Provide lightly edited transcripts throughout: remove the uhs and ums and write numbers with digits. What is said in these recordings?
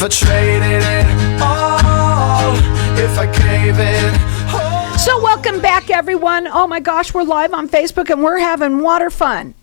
If I traded it all, if I gave it all. So welcome back, everyone. Oh my gosh, we're live on Facebook and we're having water fun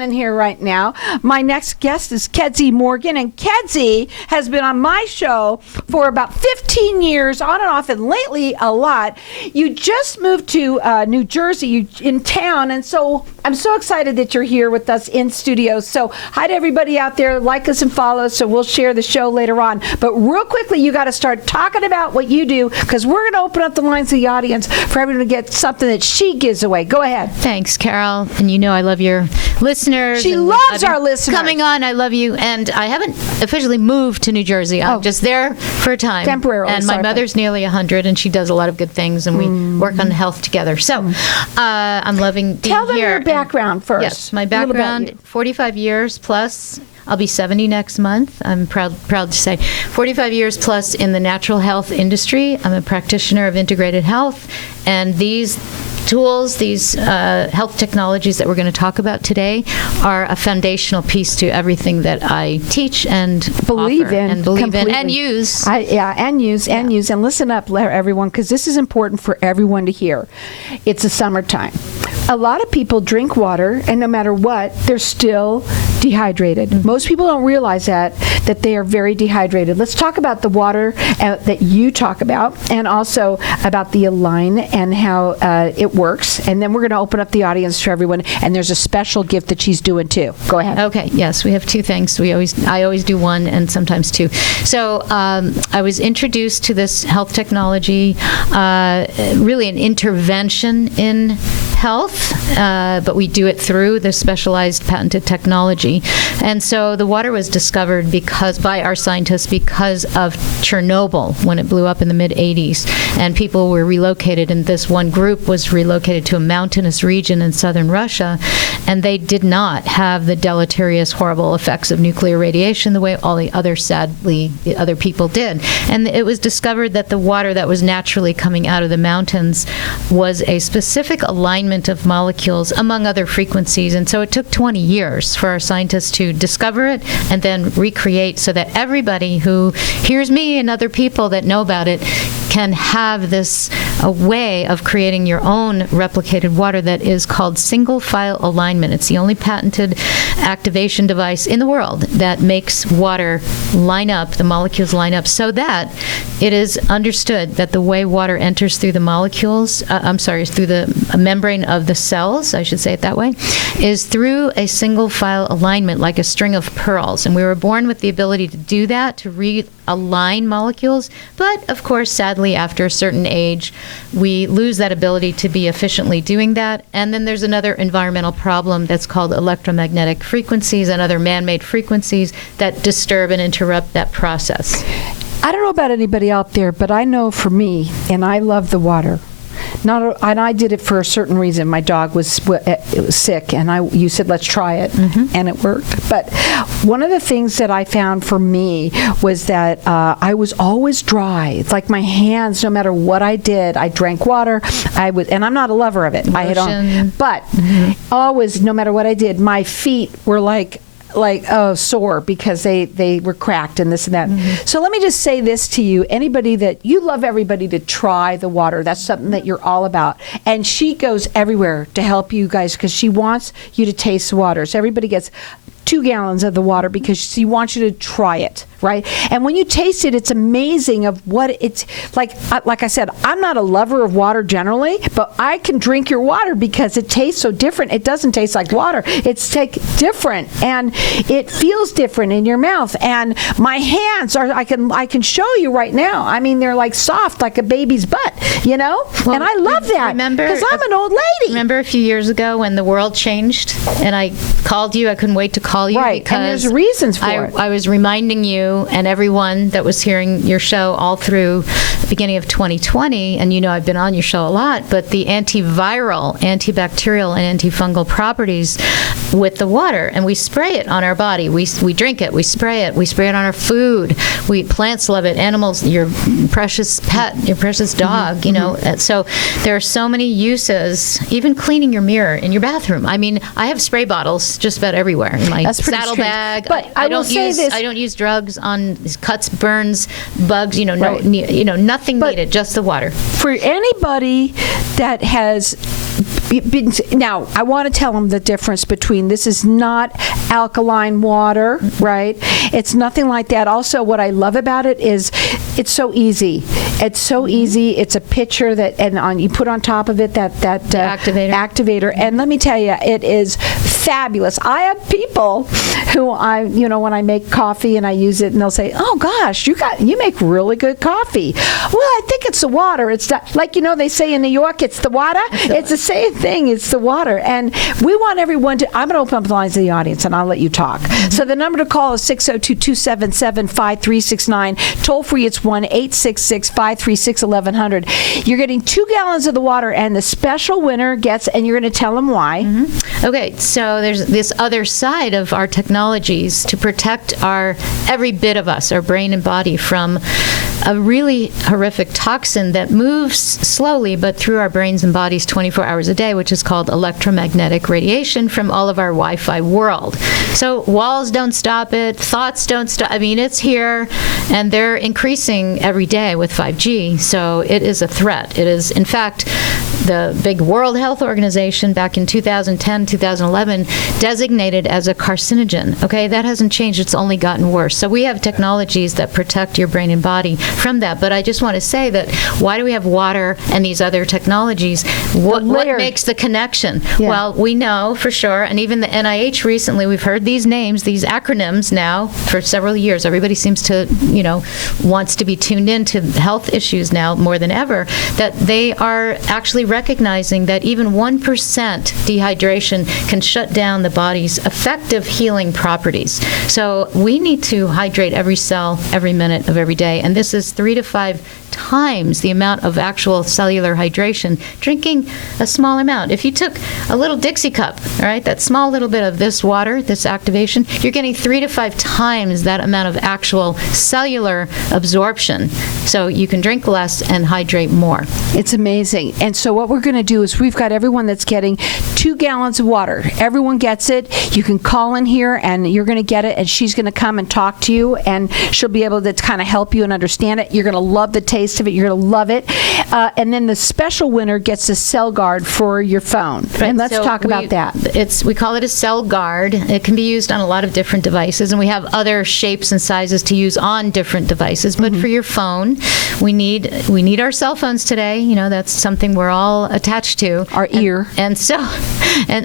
in here right now. My next guest is Kedzi Morgan, and Kedzi has been on my show for about 15 years, on and off, and lately a lot. You just moved to New Jersey, in town, and so I'm so excited that you're here with us in studio. So hi to everybody out there. Like us and follow us, so we'll share the show later on. But real quickly, you got to start talking about what you do, because we're going to open up the lines of the audience for everyone to get something that she gives away. Go ahead. Thanks, Carol. And you know I love your listeners. She loves our listeners. Coming on, I love you. And I haven't officially moved to New Jersey. I'm just there for a time. Temporarily. And my mother's nearly 100, and she does a lot of good things, and we work on health together. So I'm loving being here. Tell them your background first. Yes, my background, 45 years plus. I'll be 70 next month. I'm proud to say 45 years plus in the natural health industry. I'm a practitioner of integrated health, and these tools, these health technologies that we're going to talk about today are a foundational piece to everything that I teach and believe offer in and believe completely. in and use. And use and listen up, everyone, because this is important for everyone to hear. It's the summertime. A lot of people drink water, and no matter what, they're still dehydrated. Mm-hmm. Most people don't realize that they are very dehydrated. Let's talk about the water that you talk about, and also about the Align and how it works. And then we're going to open up the audience to everyone, and there's a special gift that she's doing too. Go ahead. Okay. Yes, we have two things. I always do one, and sometimes two. So I was introduced to this health technology, really an intervention in health, but we do it through the specialized patented technology. And so the water was discovered by our scientists because of Chernobyl, when it blew up in the mid-'80s, and people were relocated, and this one group was relocated to a mountainous region in southern Russia, and they did not have the deleterious, horrible effects of nuclear radiation the way all the other people did. And it was discovered that the water that was naturally coming out of the mountains was a specific alignment of molecules among other frequencies. And so it took 20 years for our scientists to discover it and then recreate, so that everybody who hears me and other people that know about it can have this a way of creating your own replicated water that is called single file alignment. It's the only patented activation device in the world that makes water line up, the molecules line up, so that it is understood that the way water enters through the molecules, through the membrane of the cells, I should say it that way, is through a single file alignment, like a string of pearls. And we were born with the ability to do that, to realign molecules. But of course, sadly, after a certain age, we lose that ability to be efficiently doing that. And then there's another environmental problem that's called electromagnetic frequencies and other man-made frequencies that disturb and interrupt that process. I don't know about anybody out there, but I know for me, and I love the water. And I did it for a certain reason. My dog was sick, and you said, let's try it, and it worked. But one of the things that I found for me was that I was always dry. It's like my hands, no matter what I did, I drank water. And I'm not a lover of it. But always, no matter what I did, my feet were sore because they were cracked and this and that. So let me just say this to you. Anybody that you love everybody to try the water. That's something that you're all about. And she goes everywhere to help you guys because she wants you to taste the water. So everybody gets 2 gallons of the water because she wants you to try it, right? And when you taste it, it's amazing of what it's like. Like I said, I'm not a lover of water generally, but I can drink your water because it tastes so different. It doesn't taste like water. It's different, and it feels different in your mouth. And my hands are, I can show you right now. I mean, they're like soft, like a baby's butt, you know? Well, and I love that because I'm an old lady. Remember a few years ago when the world changed and I called you? I couldn't wait to call you, right? Because and there's reasons for it. I was reminding you and everyone that was hearing your show all through the beginning of 2020, and you know I've been on your show a lot, but the antiviral, antibacterial, and antifungal properties with the water, and we spray it on our body. We drink it, we spray it on our food. Plants love it, animals, your precious pet, your precious dog, you know. So there are so many uses, even cleaning your mirror in your bathroom. I mean, I have spray bottles just about everywhere in my saddlebag. But I don't use drugs on cuts, burns, bugs, nothing needed, just the water. For anybody that has been, now I want to tell them the difference between, this is not alkaline water, right? It's nothing like that. Also, what I love about it is it's so easy. It's so easy. It's a pitcher that, and you put on top of it that activator. And let me tell you, it is fabulous. I have people who when I make coffee and I use it, and they'll say, "Oh gosh, you make really good coffee." Well, I think it's the water. It's not, like they say in New York, it's the water. It's the same thing. It's the water. And we want everyone to. I'm going to open up the lines to the audience, and I'll let you talk. So the number to call is 602-277-5369. Toll free, it's 1-866-536-1100. You're getting 2 gallons of the water, and the special winner gets, and you're going to tell them why. Okay, so there's this other side of our technologies to protect every bit of us, our brain and body, from a really horrific toxin that moves slowly but through our brains and bodies 24 hours a day, which is called electromagnetic radiation from all of our Wi-Fi world. So walls don't stop it, thoughts don't stop. I mean, it's here, and they're increasing every day with 5G, so it is a threat. It is, in fact, the big World Health Organization back in 2010, 2011 designated as a carcinogen. Okay, that hasn't changed. It's only gotten worse. So we have technologies that protect your brain and body from that. But I just want to say that why do we have water and these other technologies? What makes the connection? Yeah. Well, we know for sure, and even the NIH recently, we've heard these names, these acronyms now for several years. Everybody seems to, wants to be tuned into health issues now more than ever, that they are actually recognizing that even 1% dehydration can shut down the body's effective healing properties. So we need to hydrate every cell, every minute of every day, and this is 3 to 5 times the amount of actual cellular hydration, drinking a small amount. If you took a little Dixie cup, all right, that small little bit of this water, this activation, you're getting 3 to 5 times that amount of actual cellular absorption. So you can drink less and hydrate more. It's amazing. And so what we're going to do is we've got everyone that's getting 2 gallons of water. Everyone gets it. You can call in here and you're going to get it, and she's going to come and talk to you, and she'll be able to kind of help you and understand it. You're going to love the taste of it. You're going to love it. And then the special winner gets a cell guard for your phone. Right. And let's talk about that. We call it a cell guard. It can be used on a lot of different devices, and we have other shapes and sizes to use on different devices. But for your phone, we need our cell phones today. That's something we're all attached to. Our ear. And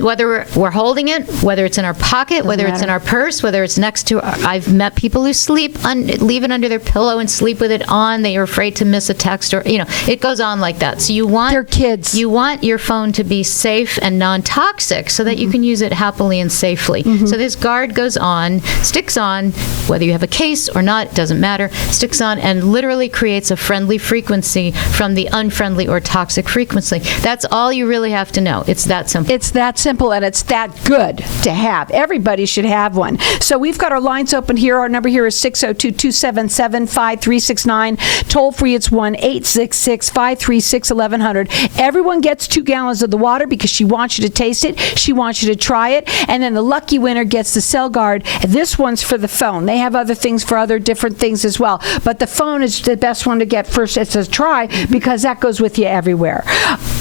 whether we're holding it, whether it's in our pocket, whether it's in our purse, whether it's next to I've met people who leave it under their pillow and sleep with it on. They are afraid to miss a text, or it goes on like that. So they're kids. You want your phone to be safe and non-toxic so that you can use it happily and safely. So this guard goes on, sticks on, whether you have a case or not, it doesn't matter, sticks on and literally creates a friendly frequency from the unfriendly or toxic frequency. That's all you really have to know. It's that simple. It's that simple, and it's that good to have. Everybody should have one. So we've got our lines open here. Our number here is 602-277-5369. Toll free, it's 1-866-536-1100. Everyone gets 2 gallons of the water because she wants you to taste it. She wants you to try it. And then the lucky winner gets the cell guard. This one's for the phone. They have other things for other different things as well. But the phone is the best one to get first. It's a try because that goes with you everywhere.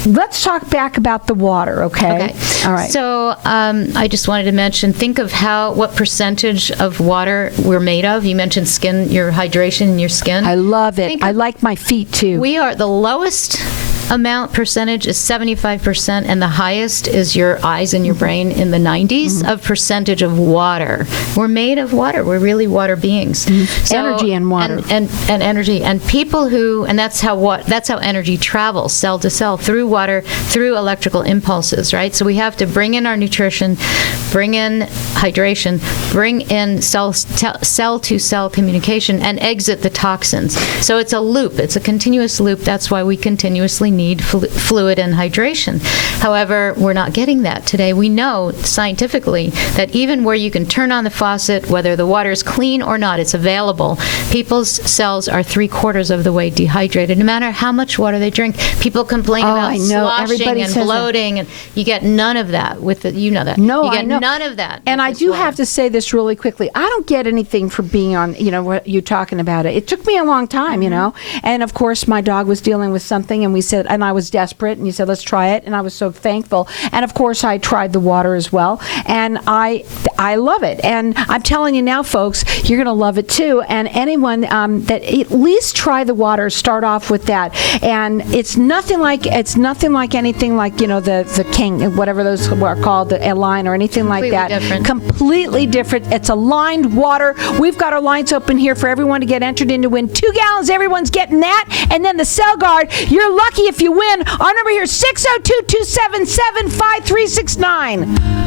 Let's talk back about the water, okay? All right. So I just wanted to mention, think of what percentage of water we're made of. You mentioned skin, your hydration in your skin. I love it. I like my feet too. We are the lowest percentage is 75%, and the highest is your eyes and your brain in the 90s of percentage of water. We're made of water. We're really water beings. So, energy and water. And energy. And people that's how energy travels, cell to cell, through water, through electrical impulses, right? So we have to bring in our nutrition, bring in hydration, bring in cell-to-cell communication, and exit the toxins. So it's a loop. It's a continuous loop. That's why we continuously need fluid and hydration. However, we're not getting that today. We know scientifically that even where you can turn on the faucet, whether the water is clean or not, it's available. People's cells are 3/4 of the way dehydrated, no matter how much water they drink. People complain about sloshing and bloating, and you get none of that with the, you know that. No, you get I know. none of that. And I do have to say this really quickly. I don't get anything for being on, what you talking about it. It took me a long time, and of course my dog was dealing with something, and we said, and I was desperate, and you said, let's try it, and I was so thankful. And of course I tried the water as well, and I love it. And I'm telling you now, folks, you're going to love it too. And anyone that at least try the water, start off with that. And it's nothing like anything like the King, whatever those are called, the line or anything like that. Different. Completely different. It's a lined water. We've got our lines open here for everyone to get entered in to win 2 gallons. Everyone's getting that. And then the Cell Guard, you're lucky if you win. Our number here is 602-277-5369.